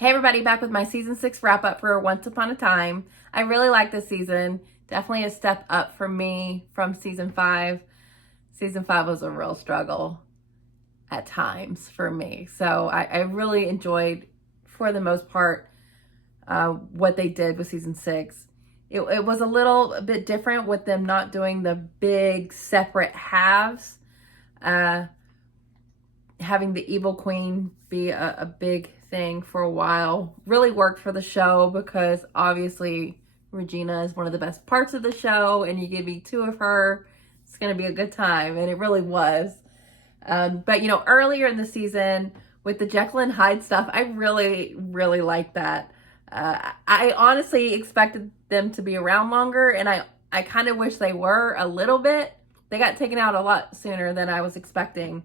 Hey everybody, back with my season 6 wrap up for Once Upon a Time. I really like this season. Definitely a step up for me from season 5. Season 5 was a real struggle at times for me. So I really enjoyed, for the most part, what they did with season 6. It was a little bit different with them not doing the big separate halves. Having the evil queen be a big thing for a while really worked for the show, because obviously Regina is one of the best parts of the show, and you give me 2 of her, it's going to be a good time, and it really was. But earlier in the season with the Jekyll and Hyde stuff, I really liked that. I honestly expected them to be around longer, and I kind of wish they were a little bit. They got taken out a lot sooner than I was expecting.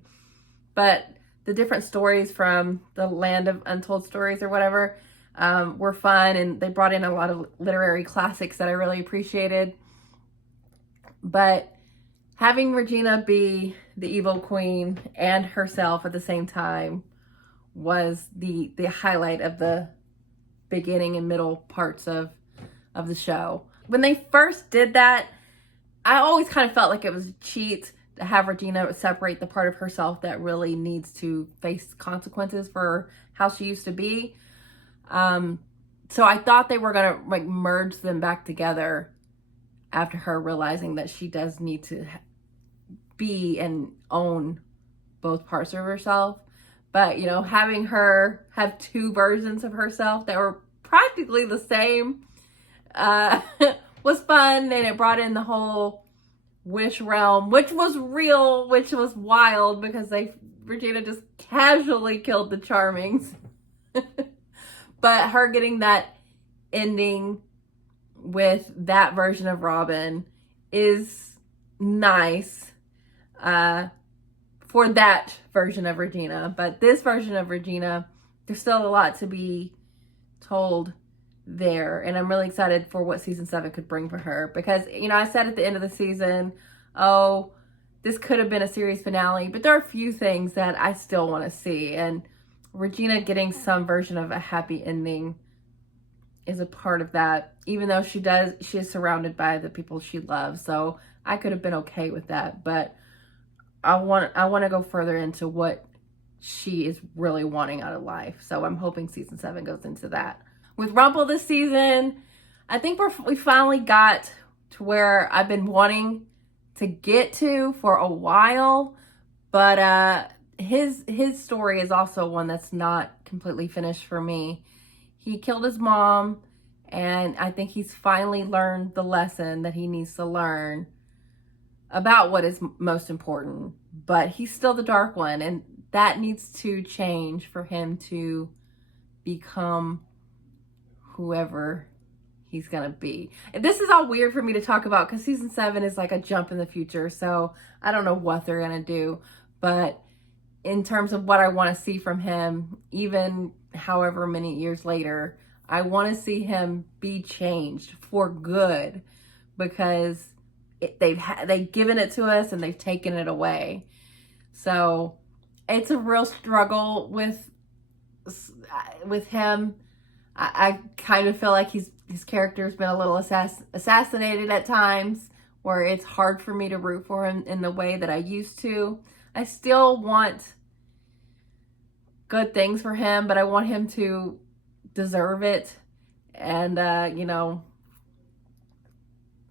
But the different stories from the Land of Untold Stories or whatever were fun, and they brought in a lot of literary classics that I really appreciated. But having Regina be the evil queen and herself at the same time was the highlight of the beginning and middle parts of the show. When they first did that, I always kind of felt like it was a cheat to have Regina separate the part of herself that really needs to face consequences for how she used to be. So I thought they were gonna merge them back together after her realizing that she does need to be and own both parts of herself. But having her have 2 versions of herself that were practically the same was fun, and it brought in the whole wish realm, which was real, which was wild, because Regina just casually killed the Charmings. But her getting that ending with that version of Robin is nice for that version of Regina. But this version of Regina, there's still a lot to be told there, and I'm really excited for what season 7 could bring for her, because I said at the end of the season, oh, this could have been a series finale, but there are a few things that I still want to see, and Regina getting some version of a happy ending is a part of that, even though she is surrounded by the people she loves. So I could have been okay with that, but I want to go further into what she is really wanting out of life. So I'm hoping season 7 goes into that. With Rumple this season, I think we finally got to where I've been wanting to get to for a while, but his story is also one that's not completely finished for me. He killed his mom, and I think he's finally learned the lesson that he needs to learn about what is most important, but he's still the Dark One, and that needs to change for him to become whoever he's gonna be. And this is all weird for me to talk about, because season 7 is like a jump in the future, so I don't know what they're gonna do. But in terms of what I want to see from him, even however many years later, I want to see him be changed for good, because they've given it to us and they've taken it away. So it's a real struggle with him. I kind of feel like his character's been a little assassinated at times, where it's hard for me to root for him in the way that I used to. I still want good things for him, but I want him to deserve it. And,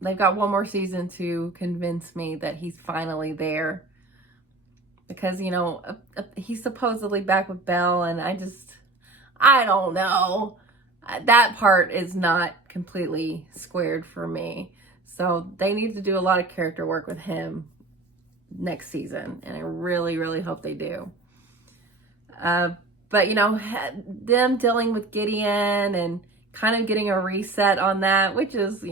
they've got one more season to convince me that he's finally there. Because, he's supposedly back with Belle, and I don't know. That part is not completely squared for me. So they need to do a lot of character work with him next season, and I really hope they do. But them dealing with Gideon and kind of getting a reset on that, which is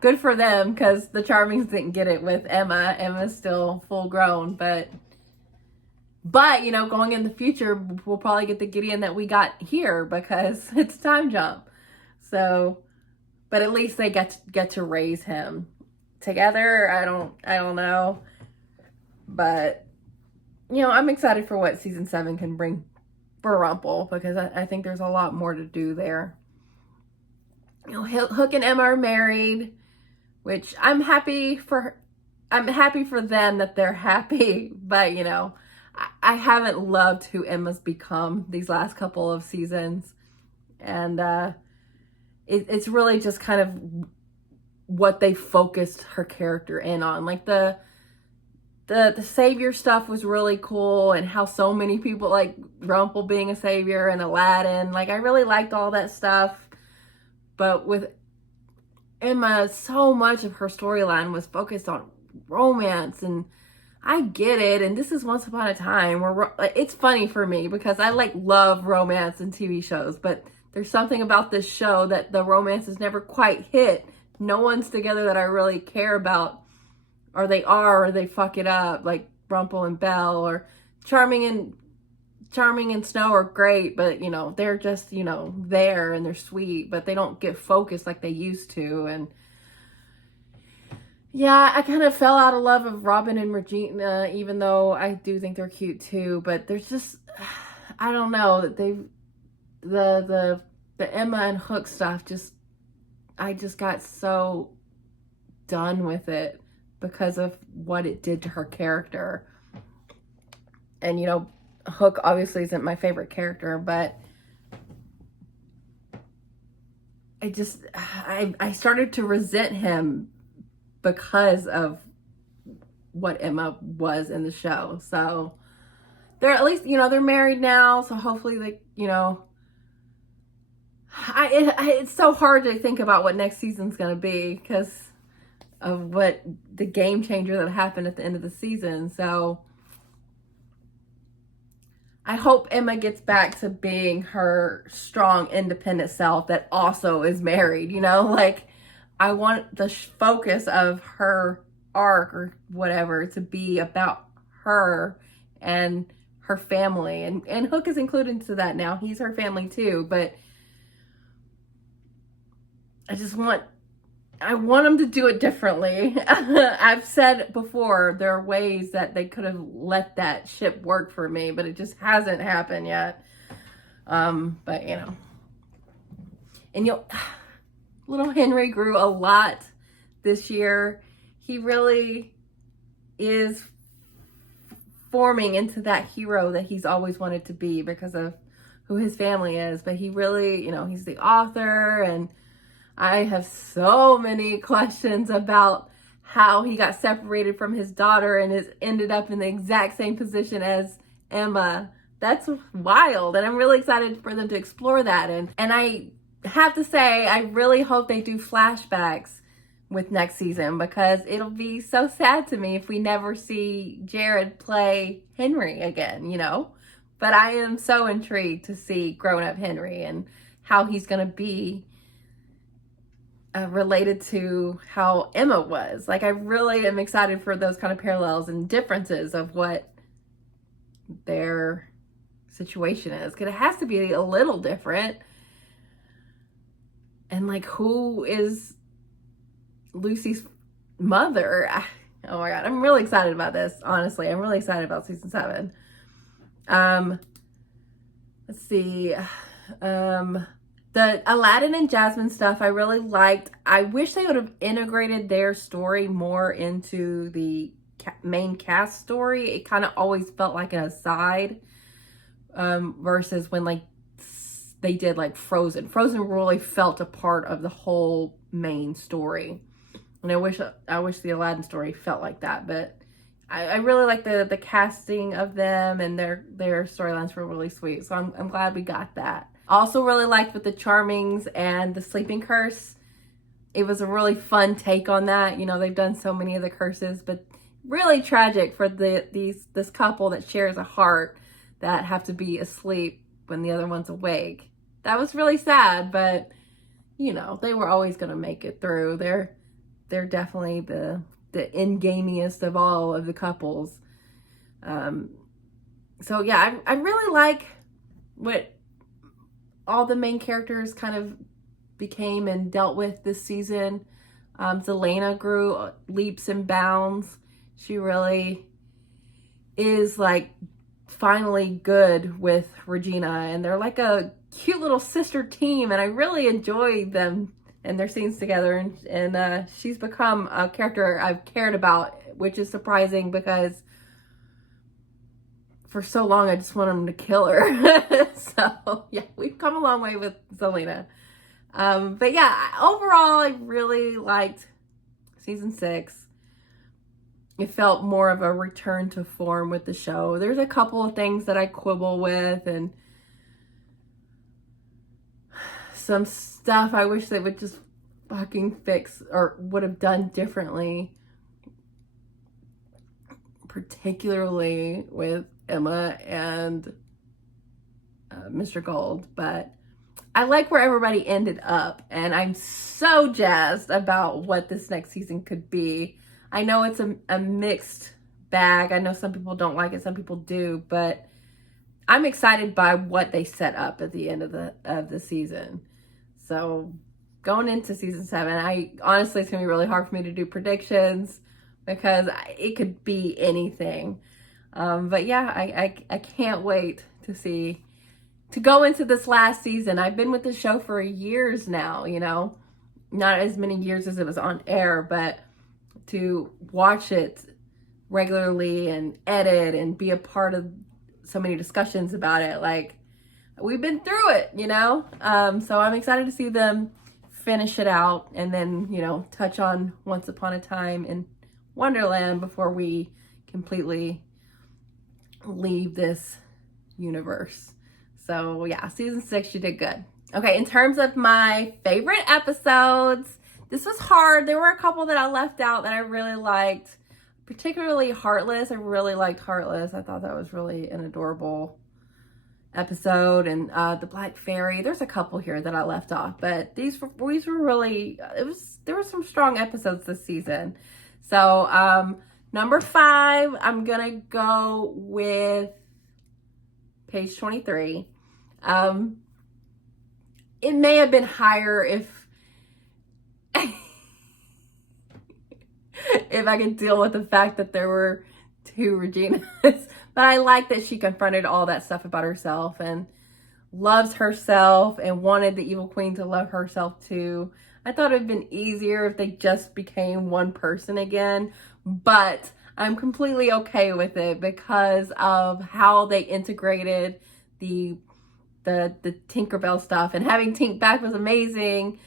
good for them, because the Charmings didn't get it with Emma. Emma's still full grown, but going in the future, we'll probably get the Gideon that we got here, because it's a time jump. So, but at least they get to raise him together. I don't know, but I'm excited for what season 7 can bring for Rumple, because I think there's a lot more to do there. You know, Hook and Emma are married, which I'm happy for them that they're happy, but you know, I haven't loved who Emma's become these last couple of seasons, and it's really just kind of what they focused her character in on. Like the savior stuff was really cool, and how so many people, like Rumple being a savior and Aladdin, like I really liked all that stuff. But with Emma, so much of her storyline was focused on romance, and I get it, and this is Once Upon a Time where it's funny for me because I love romance in TV shows, but there's something about this show that the romance is never quite hit. No one's together that I really care about, or they fuck it up, like Rumple and Belle, or Charming and Snow are great, but you know, they're just, you know, there and they're sweet, but they don't get focused like they used to. And yeah, I kind of fell out of love of Robin and Regina, even though I do think they're cute too, but there's just, I don't know, that the Emma and Hook stuff, I just got so done with it because of what it did to her character. And you know, Hook obviously isn't my favorite character, but I started to resent him because of what Emma was in the show. So they're at least, you know, they're married now, so hopefully they, you know, it's so hard to think about what next season's going to be because of what the game changer that happened at the end of the season. So I hope Emma gets back to being her strong, independent self that also is married, you know? Like, I want the focus of her arc or whatever to be about her and her family. And Hook is included into that now. He's her family too, but I want them to do it differently. I've said before, there are ways that they could have let that ship work for me, but it just hasn't happened yet. But you know, and little Henry grew a lot this year. He really is forming into that hero that he's always wanted to be because of who his family is. But he really, you know, he's the author, and I have so many questions about how he got separated from his daughter and has ended up in the exact same position as Emma. That's wild, and I'm really excited for them to explore that. And I have to say, I really hope they do flashbacks with next season, because it'll be so sad to me if we never see Jared play Henry again, you know? But I am so intrigued to see grown-up Henry and how he's going to be related to how Emma was. Like, I really am excited for those kind of parallels and differences of what their situation is, because it has to be a little different. And like, who is Lucy's mother? Oh my god, I'm really excited about this. Honestly, I'm really excited about season 7. Let's see. The Aladdin and Jasmine stuff I really liked. I wish they would have integrated their story more into the main cast story. It kind of always felt like an aside, versus when like they did like Frozen. Frozen really felt a part of the whole main story. And I wish the Aladdin story felt like that, but I really like the casting of them, and their storylines were really sweet. So I'm glad we got that. Also really liked with the Charmings and the Sleeping Curse. It was a really fun take on that. You know, they've done so many of the curses, but really tragic for this couple that shares a heart that have to be asleep when the other one's awake. That was really sad, but you know, they were always going to make it through. They're definitely the in-gamiest of all of the couples. So yeah, I really like what all the main characters kind of became and dealt with this season. Zelena grew leaps and bounds. She really is like finally good with Regina, and they're like a cute little sister team, and I really enjoy them and their scenes together, and she's become a character I've cared about, which is surprising because for so long I just wanted him to kill her. So yeah, we've come a long way with Zelena. But yeah, overall I really liked season 6. It felt more of a return to form with the show. There's a couple of things that I quibble with, and some stuff I wish they would just fucking fix or would have done differently, particularly with Emma and Mr. Gold. But I like where everybody ended up, and I'm so jazzed about what this next season could be. I know it's a mixed bag. I know some people don't like it, some people do, but I'm excited by what they set up at the end of the season. So going into season 7, I honestly, it's gonna be really hard for me to do predictions because it could be anything. But yeah, I can't wait to go into this last season. I've been with the show for years now, you know, not as many years as it was on air, but to watch it regularly and edit and be a part of so many discussions about it, like, we've been through it, you know? So I'm excited to see them finish it out and then, you know, touch on Once Upon a Time in Wonderland before we completely leave this universe. So yeah, season 6, you did good. Okay, in terms of my favorite episodes, this was hard. There were a couple that I left out that I really liked, particularly Heartless. I really liked Heartless. I thought that was really an adorable episode. And the Black Fairy. There's a couple here that I left off, but these were really, there were some strong episodes this season. So number 5, I'm gonna go with page 23. It may have been higher if if I could deal with the fact that there were 2 Reginas. But I like that she confronted all that stuff about herself and loves herself and wanted the Evil Queen to love herself too. I thought it would have been easier if they just became one person again, but I'm completely okay with it because of how they integrated the Tinkerbell stuff, and having Tink back was amazing.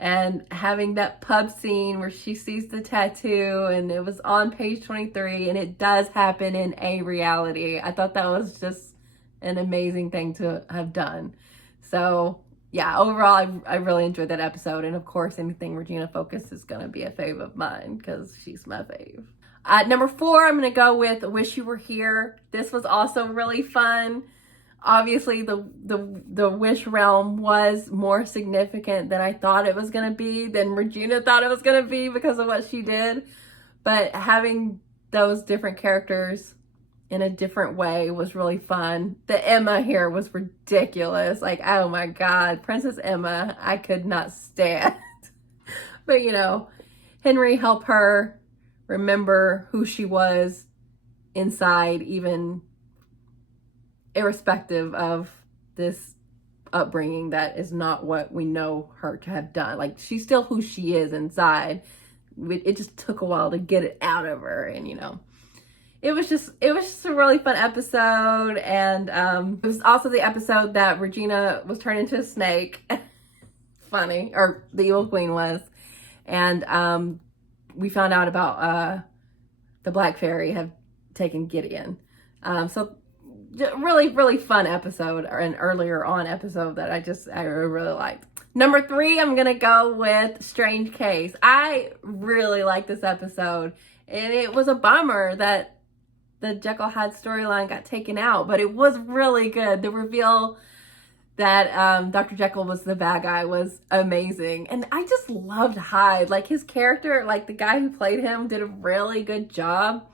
And having that pub scene where she sees the tattoo, and it was on page 23, and it does happen in a reality. I thought that was just an amazing thing to have done. So yeah, overall, I really enjoyed that episode. And of course, anything Regina focused is going to be a fave of mine because she's my fave. Number 4, I'm going to go with Wish You Were Here. This was also really fun. Obviously, the wish realm was more significant than I thought it was going to be, than Regina thought it was going to be because of what she did. But having those different characters in a different way was really fun. The Emma here was ridiculous. Like, oh my God, Princess Emma, I could not stand. But, you know, Henry helped her remember who she was inside, even irrespective of this upbringing that is not what we know her to have done. Like, she's still who she is inside. It just took a while to get it out of her, and you know, it was just a really fun episode. And it was also the episode that Regina was turned into a snake. Funny, or the Evil Queen was. And we found out about the Black Fairy have taken Gideon. So really fun episode, or an earlier on episode that I really liked. Number 3, I'm gonna go with Strange Case. I really like this episode, and it was a bummer that the Jekyll Hyde storyline got taken out, but it was really good. The reveal that Dr. Jekyll was the bad guy was amazing, and I just loved Hyde. Like, his character, like the guy who played him, did a really good job.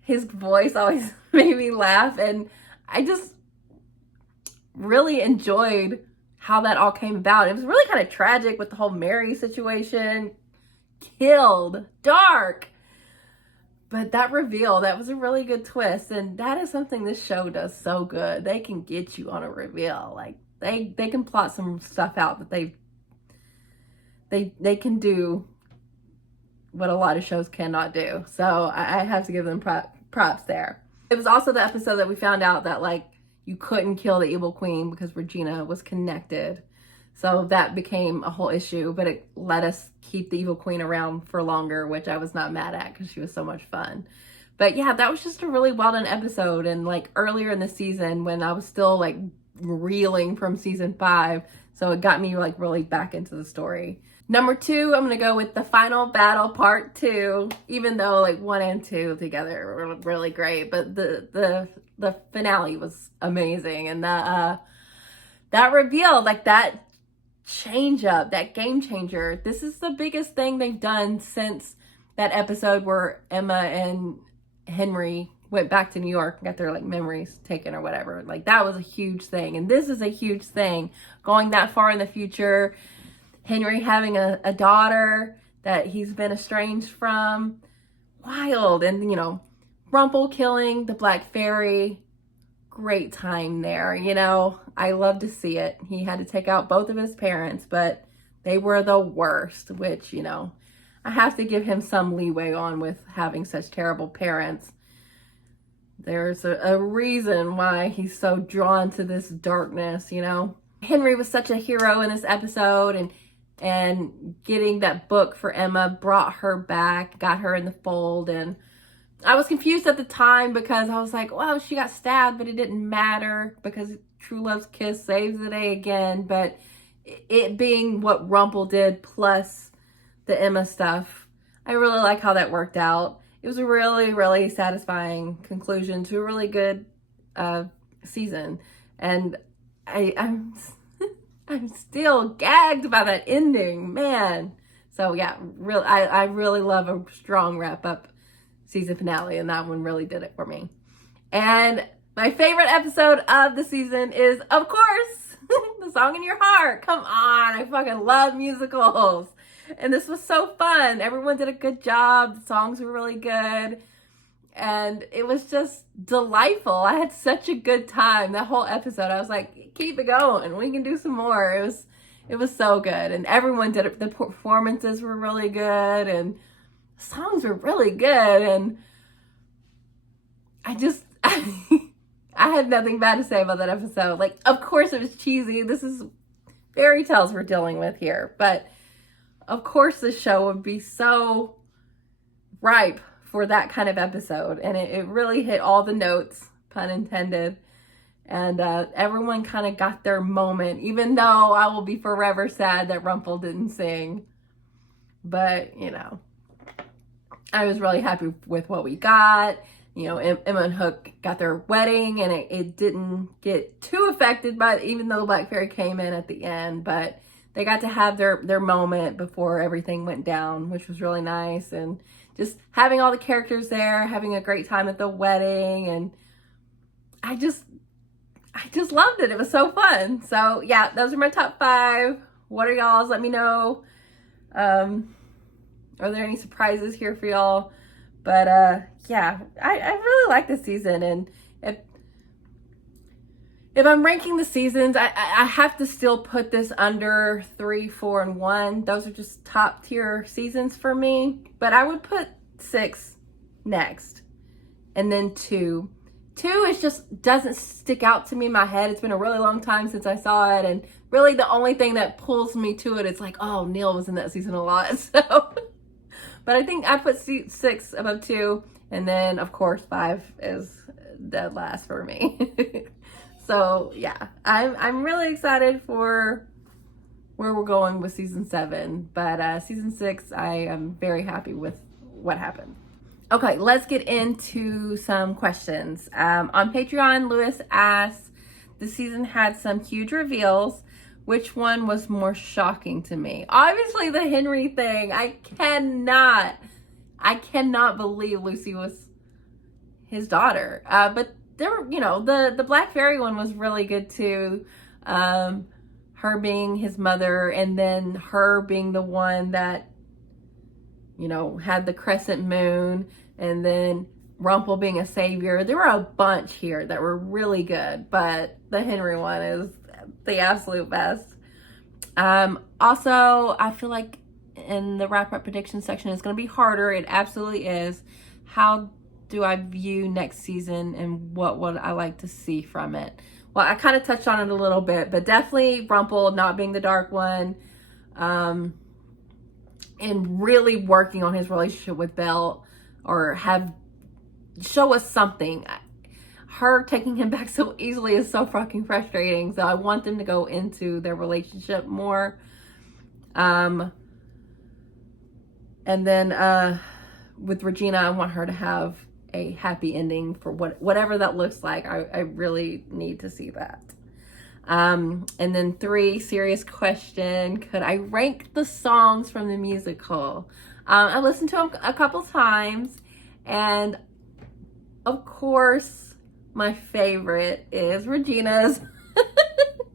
His voice always made me laugh, and I just really enjoyed how that all came about. It was really kind of tragic with the whole Mary situation. Killed. Dark. But that reveal, that was a really good twist. And that is something this show does so good. They can get you on a reveal. Like, they can plot some stuff out that they can do what a lot of shows cannot do. So I have to give them props there. It was also the episode that we found out that, like, you couldn't kill the evil queen because Regina was connected. So that became a whole issue, but it let us keep the evil queen around for longer, which I was not mad at because she was so much fun. But yeah, that was just a really well done episode. And like earlier in the season when I was still like reeling from season 5, so it got me like really back into the story. Number 2, I'm gonna go with the final battle part 2, even though like 1 and 2 together were really great, but the finale was amazing. And that reveal, like that change up, that game changer, this is the biggest thing they've done since that episode where Emma and Henry went back to New York and got their like memories taken or whatever. Like that was a huge thing, and this is a huge thing, going that far in the future. Henry having a daughter that he's been estranged from. Wild. And, you know, Rumple killing the Black Fairy. Great time there, you know. I love to see it. He had to take out both of his parents, but they were the worst, which, you know, I have to give him some leeway on with having such terrible parents. There's a reason why he's so drawn to this darkness, you know. Henry was such a hero in this episode, and getting that book for Emma brought her back, got her in the fold. And I was confused at the time because I was like, well, she got stabbed, but it didn't matter because true love's kiss saves the day again. But it being what Rumple did plus the Emma stuff, I really like how that worked out. It was a really, really satisfying conclusion to a really good season. And I'm still gagged by that ending, man. So yeah, I really love a strong wrap up season finale, and that one really did it for me. And my favorite episode of the season is, of course, The Song in Your Heart. Come on, I fucking love musicals. And this was so fun. Everyone did a good job. The songs were really good. And it was just delightful. I had such a good time that whole episode. I was like, keep it going. We can do some more. It was so good. And everyone did it. The performances were really good. And the songs were really good. And I had nothing bad to say about that episode. Like, of course it was cheesy. This is fairy tales we're dealing with here. But of course the show would be so ripe for that kind of episode. And it really hit all the notes, pun intended. And everyone kind of got their moment, even though I will be forever sad that Rumple didn't sing. But, you know, I was really happy with what we got. You know, Emma and Hook got their wedding, and it didn't get too affected by, even though the Black Fairy came in at the end. But they got to have their moment before everything went down, which was really nice. And just having all the characters there, having a great time at the wedding, and I just loved it. It was so fun. So yeah, those are my top 5. What are y'all's? Let me know. Are there any surprises here for y'all? But yeah, I really like this season. And if I'm ranking the seasons, I have to still put this under 3, 4, and 1. Those are just top tier seasons for me. But I would put 6 next. And then 2. 2 is just doesn't stick out to me in my head. It's been a really long time since I saw it. And really the only thing that pulls me to it is like, oh, Neil was in that season a lot. So, but I think I put 6 above 2. And then, of course, 5 is dead last for me. So yeah, I'm really excited for where we're going with season 7, but season 6, I am very happy with what happened. Okay, let's get into some questions. On Patreon, Lewis asked, the season had some huge reveals. Which one was more shocking to me? Obviously the Henry thing. I cannot believe Lucy was his daughter. But there were, you know, the Black Fairy one was really good too. Her being his mother, and then her being the one that, you know, had the crescent moon. and then Rumple being a savior. There were a bunch here that were really good, but the Henry one is the absolute best. Also, I feel like in the wrap-up prediction section, it's going to be harder. It absolutely is. How do I view next season, and what would I like to see from it? Well, I kind of touched on it a little bit, but definitely Rumple not being the dark one, and really working on his relationship with Belle, or show us something. Her taking him back so easily is so fucking frustrating. So I want them to go into their relationship more. And then with Regina, I want her to have a happy ending for whatever that looks like. I really need to see that. And then 3, serious question. Could I rank the songs from the musical? I listened to them a couple times, and of course, my favorite is Regina's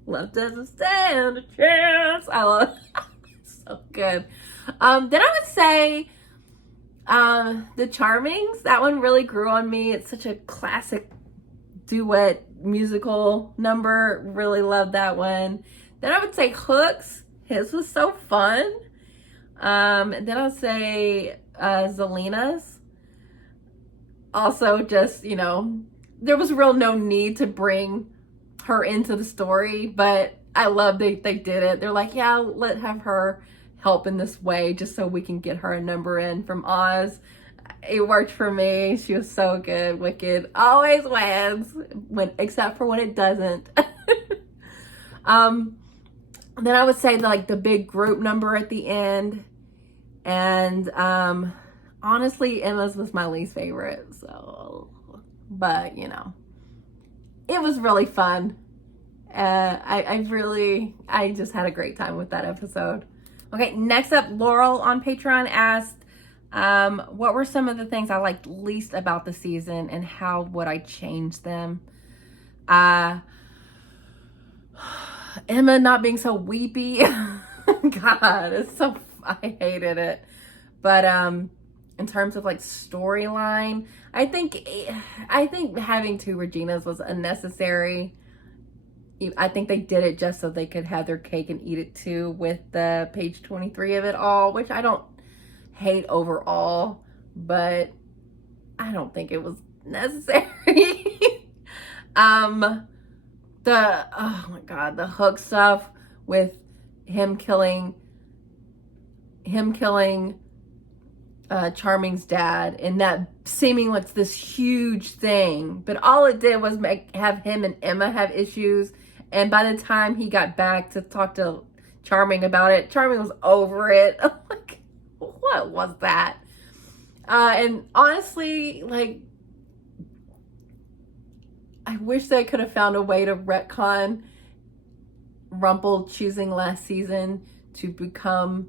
Love Doesn't Stand a Chance. I love it. It's so good. Then I would say the Charmings. That one really grew on me. It's such a classic duet musical number. Really love that one. Then I would say Hooks. His was so fun. And then I would say Zelina's. Also, just, you know, there was real no need to bring her into the story, but I love they did it. They're like, yeah, let's have her help in this way just so we can get her a number in from Oz. It worked for me. She was so good. Wicked always wins, except for when it doesn't. Then I would say like the big group number at the end, and honestly, Emma's was my least favorite. So, but you know, it was really fun. I just had a great time with that episode. Okay, next up, Laurel on Patreon asked, what were some of the things I liked least about the season, and how would I change them? Emma not being so weepy. God, I hated it. But in terms of like storyline, I think having 2 Reginas was unnecessary. I think they did it just so they could have their cake and eat it too, with the page 23 of it all, which I don't hate overall, but I don't think it was necessary. Oh my God, the Hook stuff with him killing Charming's dad, and that seeming like this huge thing, but all it did was have him and Emma have issues, and by the time he got back to talk to Charming about it, Charming was over it. I'm like, what was that? And honestly, like, I wish they could have found a way to retcon Rumple choosing last season to become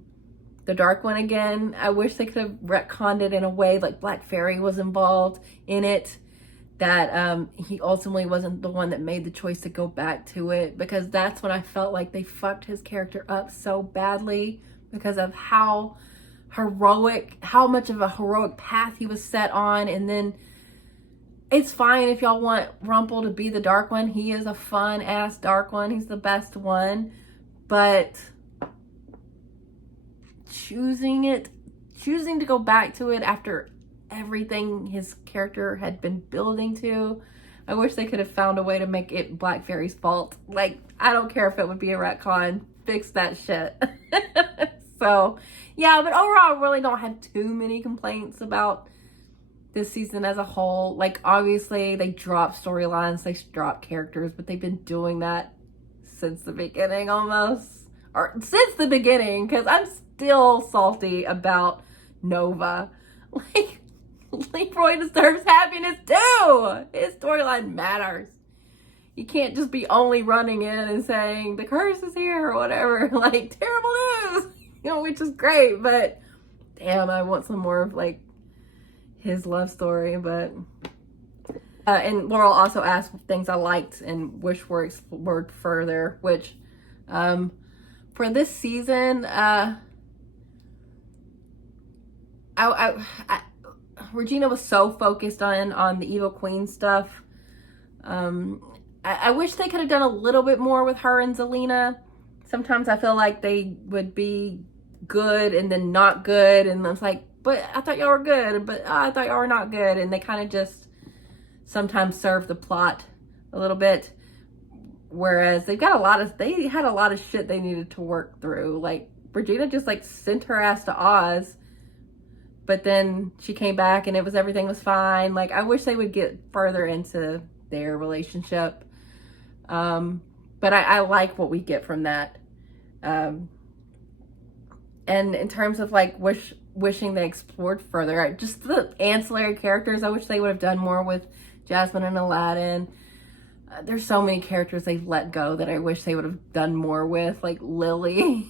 the Dark One again. I wish they could have retconned it in a way like Black Fairy was involved in it, that he ultimately wasn't the one that made the choice to go back to it, because that's when I felt like they fucked his character up so badly because of how much of a heroic path he was set on. And then it's fine if y'all want Rumple to be the Dark One. He is a fun ass Dark One. He's the best one. But choosing to go back to it after everything his character had been building to, I wish they could have found a way to make it Black Fairy's fault. Like, I don't care if it would be a retcon. Fix that shit. So, yeah, but overall, I really don't have too many complaints about this season as a whole. Like, obviously, they drop storylines, they drop characters, but they've been doing that since the beginning almost. Or since the beginning, because I'm still salty about Nova. Like, Leroy deserves happiness too. His storyline matters. You can't just be only running in and saying the curse is here or whatever. Like, terrible news, you know, which is great, but damn, I want some more of like his love story. But and Laurel also asked things I liked and wish were explored further, which for this season, Regina was so focused on the evil queen stuff. I wish they could have done a little bit more with her and Zelina. Sometimes I feel like they would be good and then not good, and it's like, but I thought y'all were good, but I thought y'all were not good, and they kind of just sometimes serve the plot a little bit. Whereas they had a lot of shit they needed to work through. Like Regina just like sent her ass to Oz, but then she came back and everything was fine. Like I wish they would get further into their relationship. But I like what we get from that. And in terms of like wishing they explored further, just the ancillary characters, I wish they would have done more with Jasmine and Aladdin. There's so many characters they've let go that I wish they would have done more with, like Lily.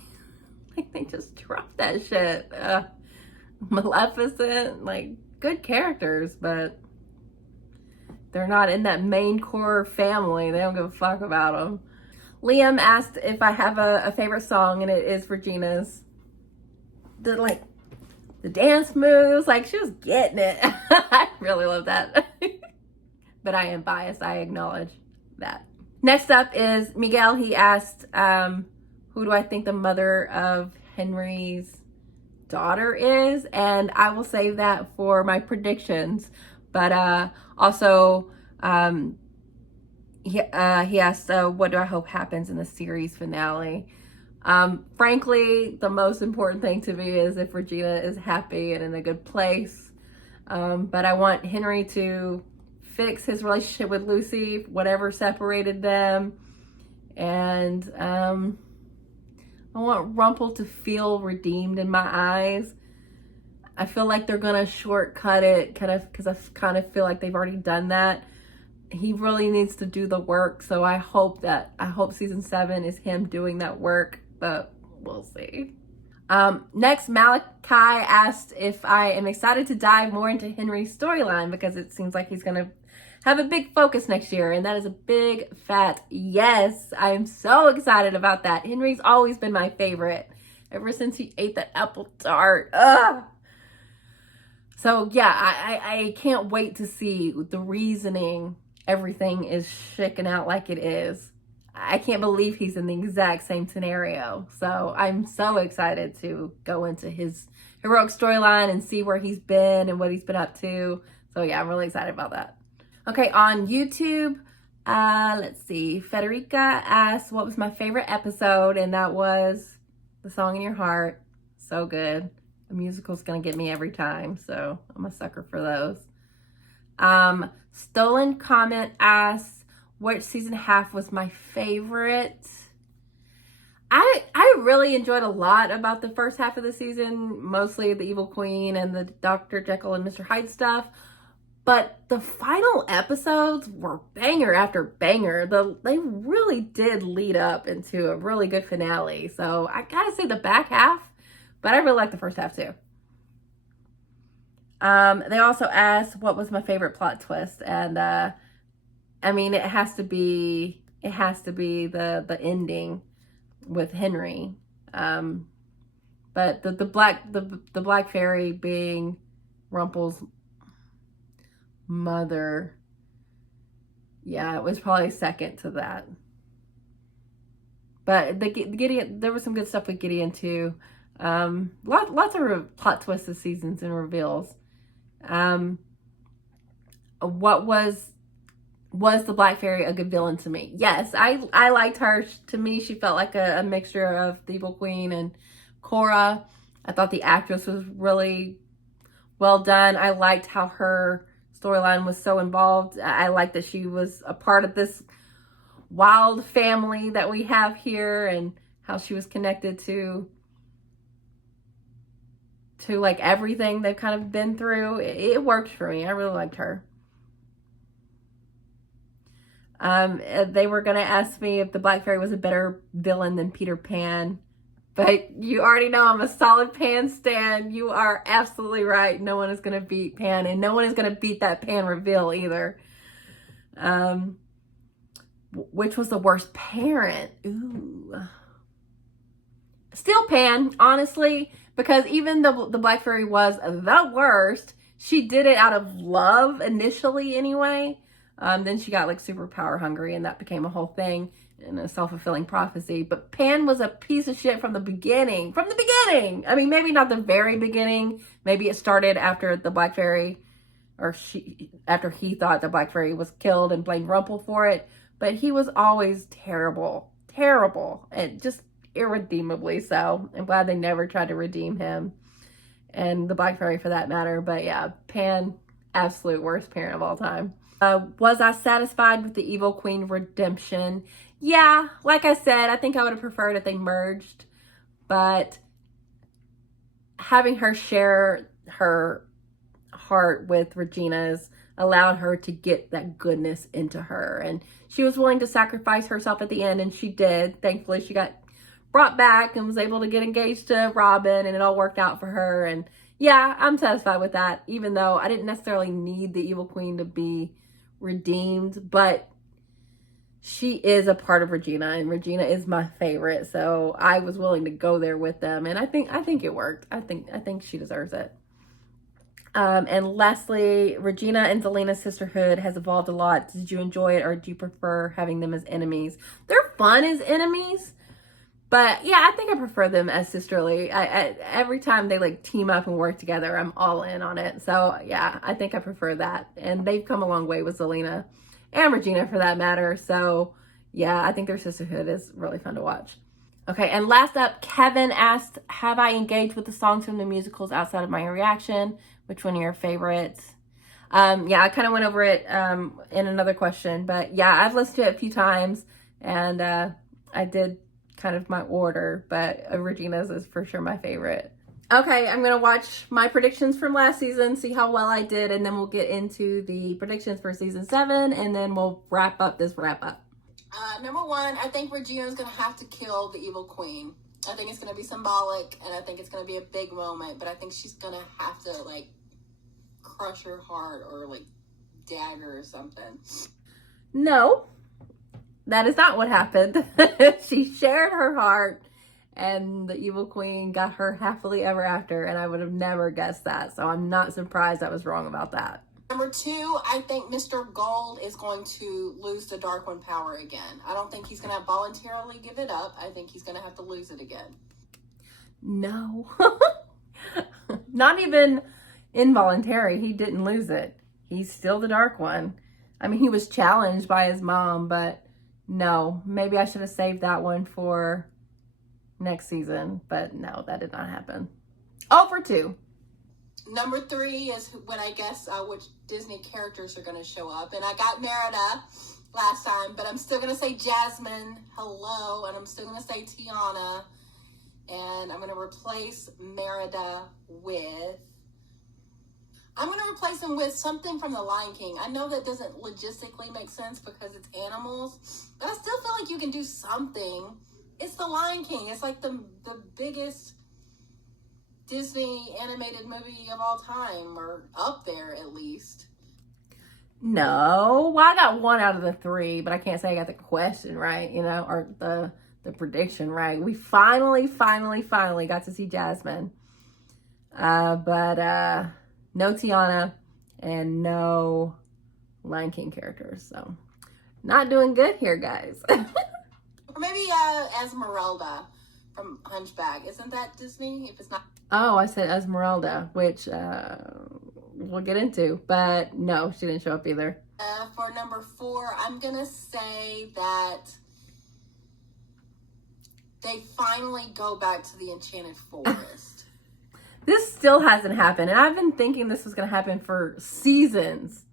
Like they just dropped that shit. Maleficent, like good characters, but they're not in that main core family. They don't give a fuck about them. Liam asked if I have a favorite song, and it is Regina's. The dance moves, like she was getting it. I really love that. But I am biased, I acknowledge that. Next up is Miguel. He asked, who do I think the mother of Henry's daughter is? And I will save that for my predictions. But also, he asked, what do I hope happens in the series finale? Frankly, the most important thing to me is if Regina is happy and in a good place. But I want Henry to fix his relationship with Lucy, whatever separated them. And I want Rumple to feel redeemed in my eyes. I feel like they're gonna shortcut it, because I kind of feel like they've already done that. He really needs to do the work, so I hope season 7 is him doing that work, but we'll see. Next, Malachi asked if I am excited to dive more into Henry's storyline, because it seems like he's gonna have a big focus next year, and that is a big fat yes. I am so excited about that. Henry's always been my favorite ever since he ate that apple tart. Ugh. So yeah, I can't wait to see the reasoning everything is shaken out like it is. I can't believe he's in the exact same scenario. So I'm so excited to go into his heroic storyline and see where he's been and what he's been up to. So yeah, I'm really excited about that. Okay, on YouTube, let's see. Federica asked what was my favorite episode, and that was The Song in Your Heart. So good. The musical's gonna get me every time, so I'm a sucker for those. Stolen Comment asks which season half was my favorite. I really enjoyed a lot about the first half of the season, mostly the Evil Queen and the Dr. Jekyll and Mr. Hyde stuff. But the final episodes were banger after banger. They really did lead up into a really good finale. So I gotta say the back half, but I really like the first half too. They also asked what was my favorite plot twist, and I mean it has to be the ending with Henry. But the black fairy being Rumple's mother, yeah, it was probably second to that. But the Gideon, there was some good stuff with Gideon too. Lots of plot twists this seasons and reveals. What was the Black Fairy a good villain to me? Yes, I liked her. To me, she felt like a mixture of the Evil Queen and Cora. I thought the actress was really well done. I liked how her storyline was so involved. I liked that she was a part of this wild family that we have here, and how she was connected to like everything they've kind of been through. It worked for me. I really liked her. They were going to ask me if the Black Fairy was a better villain than Peter Pan. But you already know I'm a solid Pan stan. You are absolutely right. No one is going to beat Pan, and no one is going to beat that Pan reveal either. Which was the worst parent? Ooh. Still Pan, honestly, because even though the Black Fairy was the worst, she did it out of love initially anyway. Then she got like super power hungry and that became a whole thing and a self-fulfilling prophecy. But Pan was a piece of shit from the beginning. From the beginning! I mean, maybe not the very beginning. Maybe it started after the Black Fairy, or after he thought the Black Fairy was killed and blamed Rumple for it. But he was always terrible. Terrible. And just irredeemably so. I'm glad they never tried to redeem him. And the Black Fairy for that matter. But yeah, Pan, absolute worst parent of all time. Was I satisfied with the Evil Queen redemption? Yeah, like I said, I think I would have preferred if they merged. But having her share her heart with Regina's allowed her to get that goodness into her. And she was willing to sacrifice herself at the end, and she did. Thankfully, she got brought back and was able to get engaged to Robin, and it all worked out for her. And yeah, I'm satisfied with that, even though I didn't necessarily need the Evil Queen to be redeemed, but she is a part of Regina, and Regina is my favorite, so I was willing to go there with them, and I think it worked. I think she deserves it. And lastly, Regina and Zelina's sisterhood has evolved a lot. Did you enjoy it, or do you prefer having them as enemies? They're fun as enemies, but yeah, I think I prefer them as sisterly. I every time they like team up and work together, I'm all in on it. So yeah, I think I prefer that. And they've come a long way with Zelina and Regina for that matter. So yeah, I think their sisterhood is really fun to watch. Okay, and last up, Kevin asked, have I engaged with the songs from the musicals outside of my reaction? Which one are your favorites? Yeah, I kind of went over it in another question, but yeah, I've listened to it a few times, and I did kind of my order, but Regina's is for sure my favorite. Okay, I'm gonna watch my predictions from last season, see how well I did, and then we'll get into the predictions for season 7, and then we'll wrap up this wrap up. Number 1, I think Regina's gonna have to kill the Evil Queen. I think it's gonna be symbolic, and I think it's gonna be a big moment, but I think she's gonna have to like crush her heart or like dagger or something. No, that is not what happened. She shared her heart, and the Evil Queen got her happily ever after, and I would have never guessed that. So I'm not surprised I was wrong about that. Number 2, I think Mr. Gold is going to lose the Dark One power again. I don't think he's going to voluntarily give it up. I think he's going to have to lose it again. No. Not even involuntary. He didn't lose it. He's still the Dark One. I mean, he was challenged by his mom, but no. Maybe I should have saved that one for next season, but no, that did not happen. 0 for 2. Number 3 is when I guess which Disney characters are going to show up. And I got Merida last time, but I'm still going to say Jasmine, hello, and I'm still going to say Tiana. And I'm going to replace Merida with... I'm going to replace him with something from The Lion King. I know that doesn't logistically make sense because it's animals, but I still feel like you can do something. It's The Lion King. It's like the biggest Disney animated movie of all time, or up there at least. No, well, I got 1 out of the 3, but I can't say I got the question right, you know, or the prediction right. We finally got to see Jasmine, but no Tiana and no Lion King characters, so not doing good here, guys. Or maybe Esmeralda from Hunchback. Isn't that Disney? If it's not. Oh, I said Esmeralda, which we'll get into, but no, she didn't show up either. For number 4, I'm gonna say that they finally go back to the Enchanted Forest. This still hasn't happened, and I've been thinking this was gonna happen for seasons.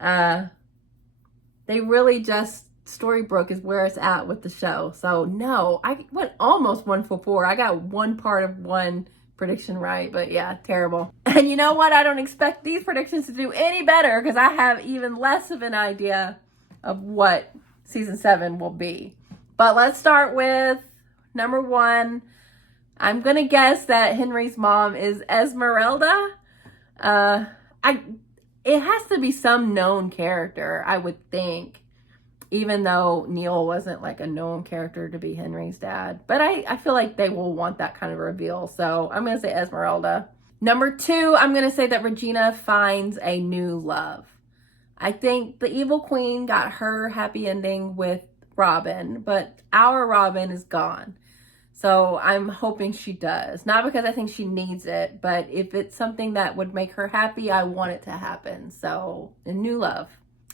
They really just, Storybrooke is where it's at with the show. So no, I went almost 1 for 4. I got 1 part of 1 prediction right, but yeah, terrible. And you know what? I don't expect these predictions to do any better because I have even less of an idea of what season 7 will be. But let's start with number 1. I'm gonna guess that Henry's mom is Esmeralda. It has to be some known character, I would think, even though Neil wasn't like a known character to be Henry's dad. But I feel like they will want that kind of reveal. So I'm going to say Esmeralda. Number 2, I'm going to say that Regina finds a new love. I think the Evil Queen got her happy ending with Robin, but our Robin is gone. So I'm hoping she does. Not because I think she needs it, but if it's something that would make her happy, I want it to happen. So a new love.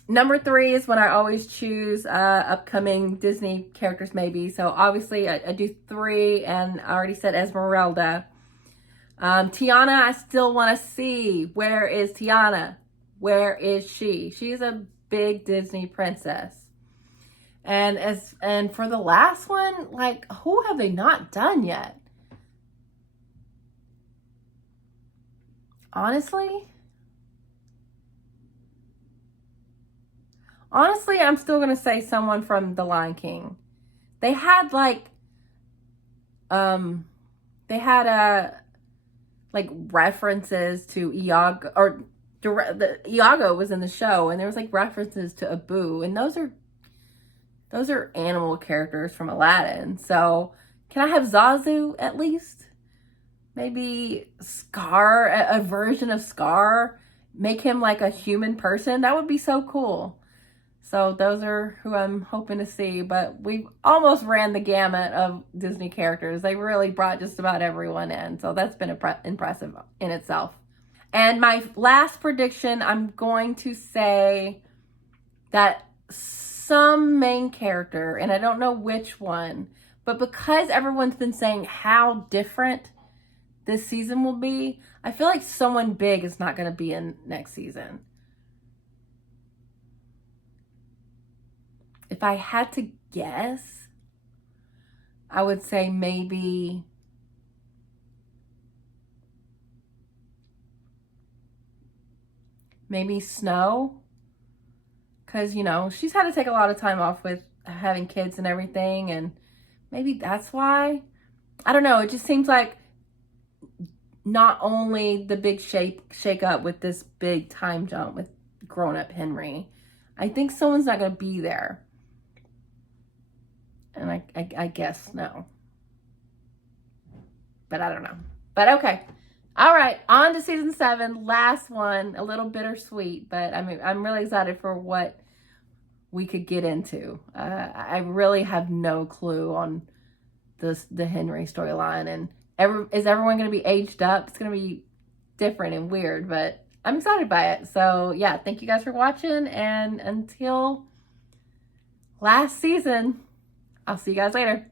Number 3 is when I always choose upcoming Disney characters maybe. So obviously I do 3, and I already said Esmeralda. Tiana, I still want to see. Where is Tiana? Where is she? She's a big Disney princess. And for the last one, like, who have they not done yet? Honestly, I'm still gonna say someone from The Lion King. They had they had like references to Iago, or Iago was in the show, and there was like references to Abu, and those are animal characters from Aladdin. So can I have Zazu at least? Maybe Scar, a version of Scar, make him like a human person. That would be so cool. So those are who I'm hoping to see, but we've almost ran the gamut of Disney characters. They really brought just about everyone in. So that's been impressive in itself. And my last prediction, I'm going to say that some main character, and I don't know which one, but because everyone's been saying how different this season will be, I feel like someone big is not going to be in next season. If I had to guess, I would say maybe Snow, because, you know, she's had to take a lot of time off with having kids and everything, and maybe that's why. I don't know. It just seems like not only the big shake up with this big time jump with grown-up Henry, I think someone's not going to be there. And I guess no. But I don't know. But okay. All right, on to season 7, last one. A little bittersweet, but I mean, I'm really excited for what we could get into. I really have no clue on the Henry storyline, and is everyone going to be aged up? It's going to be different and weird, but I'm excited by it. So yeah, thank you guys for watching, and until last season, I'll see you guys later.